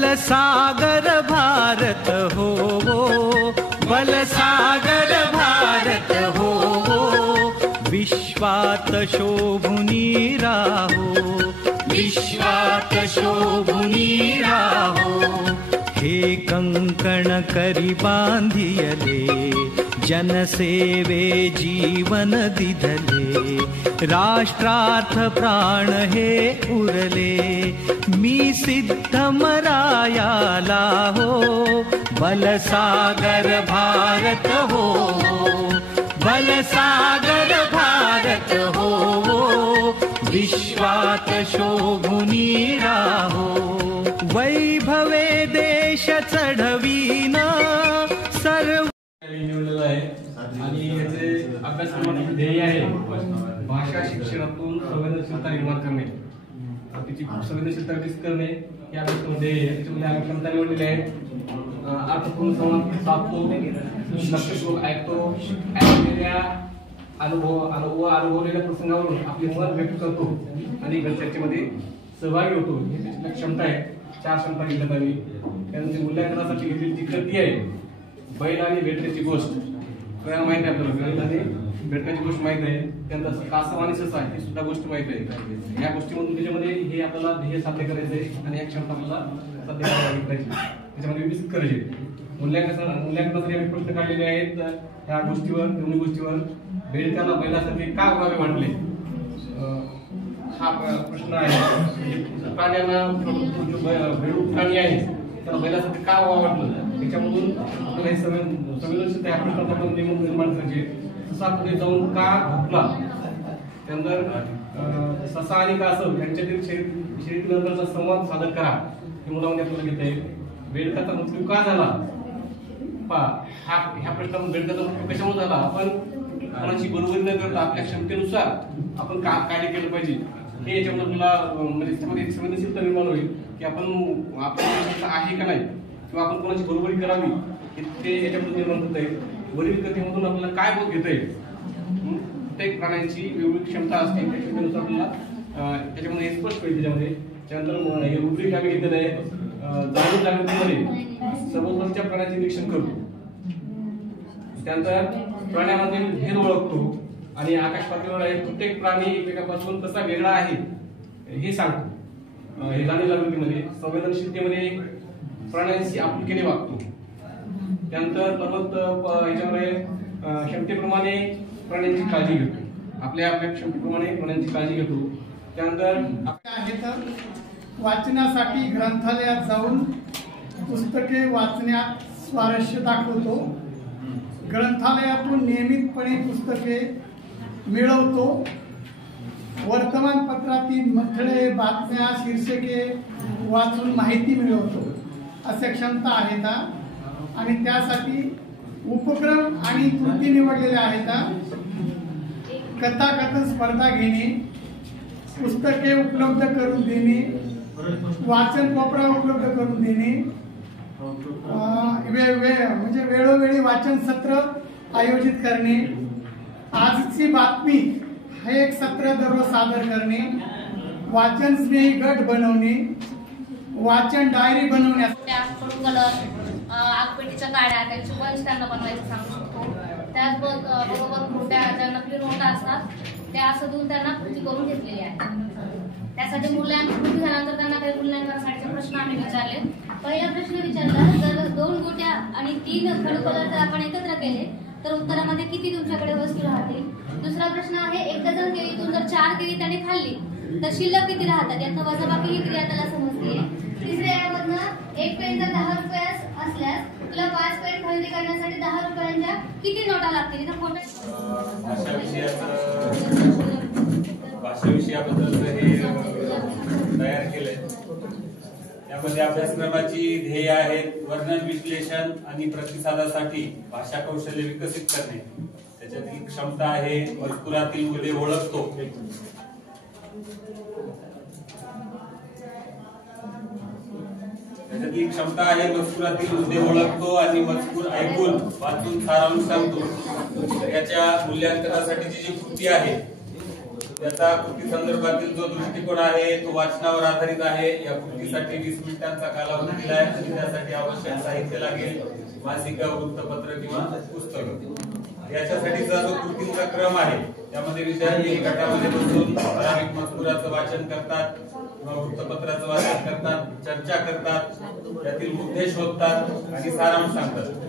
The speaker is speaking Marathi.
बलसागर भारत होवो, बलसागर भारत होवो, विश्वात शोभुनी राहो, विश्वात शोभुनी राहो। हे कंकण करी बांधियले, जनसेवे जीवन दिधले, राष्ट्रार्थ प्राण हे उरले, मी सिद्ध मरायाला हो, बलसागर भारत हो, बलसागर भारत हो, विश्वात शोभुनी राहो। वैभवे देश चढवीन सर्व निवडलेलं आहे आणि याचे अभ्यासक्रमाचे ध्येय आहे भाषा शिक्षणातून संवेदनशीलता निर्माण करणे, तिची संवेदनशीलता विकसित करणे हे अभ्यासक्रमाचे ध्येय आहे। त्याच्यामध्ये आम्ही क्षमता निवडलेल्या आहेत, अर्थपूर्ण संवाद साधतो, लक्षपूर्वक ऐकतो, ऐकलेल्या अनुभवलेल्या प्रसंगावरून आपले मत व्यक्त करतो आणि चर्चेमध्ये सहभागी होतो। ही त्याची क्षमता आहे। 4 क्षमता घेतल्या आम्ही। त्यानंतर मूल्यांकनासाठी घेतलेली जी कृती आहे, बैल आणि बेटरीची गोष्ट आपल्याला माहिती आहे, आपल्याला बैल आणि बेटरीची गोष्ट माहिती आहे, त्यानंतर कासव आणि ससा ही सुद्धा गोष्ट माहिती आहे। या गोष्टीमधून त्याच्यामध्ये हे आपल्याला ध्येय साध्य करायचं आहे आणि या क्षमता आपल्याला साध्य करायची, त्याच्यामध्ये विकसित करायचे। मूल्यांकनासाठी आम्ही प्रश्न काढलेले आहेत ह्या गोष्टीवर, दोन्ही गोष्टीवर। बेडकाला बैलासाठी का उभावे वाटले हा प्रश्न आहे। प्राण्यांना बेडूक प्राणी आहे त्याला बैलासाठी का व्हावं वाटलं, त्याच्यामधून आपल्याला हे संवेदनशीलता या प्रश्नातून निर्माण करायचे। ससा पुढे जाऊन का घुटला, त्यानंतर ससा आणि कासव यांच्यातील शर्यतीनंतरचा संवाद सादर करा हे मुलामध्ये आपल्याला घेता येईल। बेडकाचा मृत्यू का झाला ह्या प्रश्नातून बेडकाचा मृत्यू कशामुळे झाला, आपण कोणाची बरोबरी न करता आपल्या क्षमतेनुसार आपण कार्य केलं पाहिजे हे याच्यामध्ये आपल्याला म्हणजे त्यामध्ये संवेदनशीलता निर्माण होईल की आपण आपल्या आहे का नाही किंवा आपण कोणाची बरोबरी करावी ते याच्यामध्ये निर्माण होत आहे। वरील कथेमधून आपल्याला काय बोध घेता येईल, प्रत्येक प्राण्यांची वेगवेगळी क्षमता असते, त्या क्षमतेनुसार आपल्याला त्याच्यामध्ये स्पष्ट होईल। त्याच्यामध्ये त्यानंतर हे रुब्रिक आम्ही घेतलेलं आहे, जाणून जागृतीमध्ये सर्वोत्तमच्या प्राण्याचे निरीक्षण करतो, त्यानंतर प्राण्यामधील भेद ओळखतो आणि आकाश पातळीवर आहे प्रत्येक प्राणी एकमेकांपासून कसा वेगळा आहे हे सांगतो। हे जाणीव जागृतीमध्ये संवेदनशीलतेमध्ये प्राण्यांशी आपुलकीने वागतो, त्यानंतर पर्वत याच्यामध्ये क्षमतेप्रमाणे प्राण्यांची काळजी घेतो, आपल्या क्षमतेप्रमाणे प्राण्यांची काळजी घेतो। त्यानंतर वाचनासाठी ग्रंथालयात जाऊन पुस्तके वाचण्यात स्वारस्य दाखवतो, ग्रंथालयातून नियमितपणे पुस्तके मिळवतो, वर्तमानपत्रातील मथळे बातम्या शीर्षके वाचून माहिती मिळवतो अशा क्षमता आहेत आणि त्यासाठी उपक्रम आणि कृती निवडलेल्या आहेत। कथाकथन स्पर्धा घेणे, पुस्तके उपलब्ध करून देणे, वाचन कोपरा उपलब्ध करून देणे, म्हणजे वेळोवेळी वाचन सत्र आयोजित करणे, आजची बातमी हे एक सत्र दररोज सादर करणे, वाचन स्नेही गट बनवणे, वाचन डायरी बनवण्यास आगपेटीच्या गाड्या त्यांची बंच त्यांना बनवायचं सांगू शकतो। त्याचबरोबर मोठ्या ज्या नकली नोटा असतात त्या सदून त्यांना कृती करून घेतलेली आहे। त्यासाठी मूल्यांकन कृती झाल्यानंतर त्यांना काही मूल्यांकनासाठीचे प्रश्न आम्ही विचारले। पहिला प्रश्न विचारला, जर 2 गोट्या आणि 3 खडू पदार्थ आपण एकत्र केले तर उत्तरामध्ये किती तुमच्याकडे वस्तू राहतील। दुसरा प्रश्न आहे, एक डझन केळीतून जर 4 केळी त्याने खाल्ली तर शिल्लक किती राहतात, यातनं वजाबाकी ही क्रिया त्याला समजते। तिसऱ्या यामधनं एक पेन जर 10 रुपये असल्यास तुला 5 पेन खरेदी करण्यासाठी 10 रुपयांच्या किती नोटा लागतील। भाषा विषयाबद्दल हे तयार केलंय। यामध्ये अभ्यासक्रमाची ध्येय आहेत वर्णन विश्लेषण आणि प्रतिसादासाठी भाषा कौशल्य विकसित करणे, त्याच्यातील क्षमता आहे मजकुरातील मुद्दे ओळखतो, त्याच्यातील क्षमता आहे मजकुरातील मुद्दे ओळखतो आणि मजकूर ऐकून वाचून सारांश सांगतो। याच्या मूल्यांकनासाठीची जी कृती आहे याचा कृती संदर्भातील जो दृष्टिकोन आहे तो वाचनावर आधारित आहे. या कृतीसाठी 20 मिनिटांचा कालावधी दिलाय आणि त्यासाठी आवश्यक साहित्य लागेल, मासिक, वृत्तपत्र किंवा पुस्तक. याच्यासाठीचा जो कृतीचा क्रम आहे त्यामध्ये विद्यार्थी गटामध्ये बसून ठराविक मजकुराचं वाचन करतात, वृत्तपत्राचं वाचन करतात, चर्चा करतात, त्यातील मुद्दे शोधतात आणि सारांश सांगतात.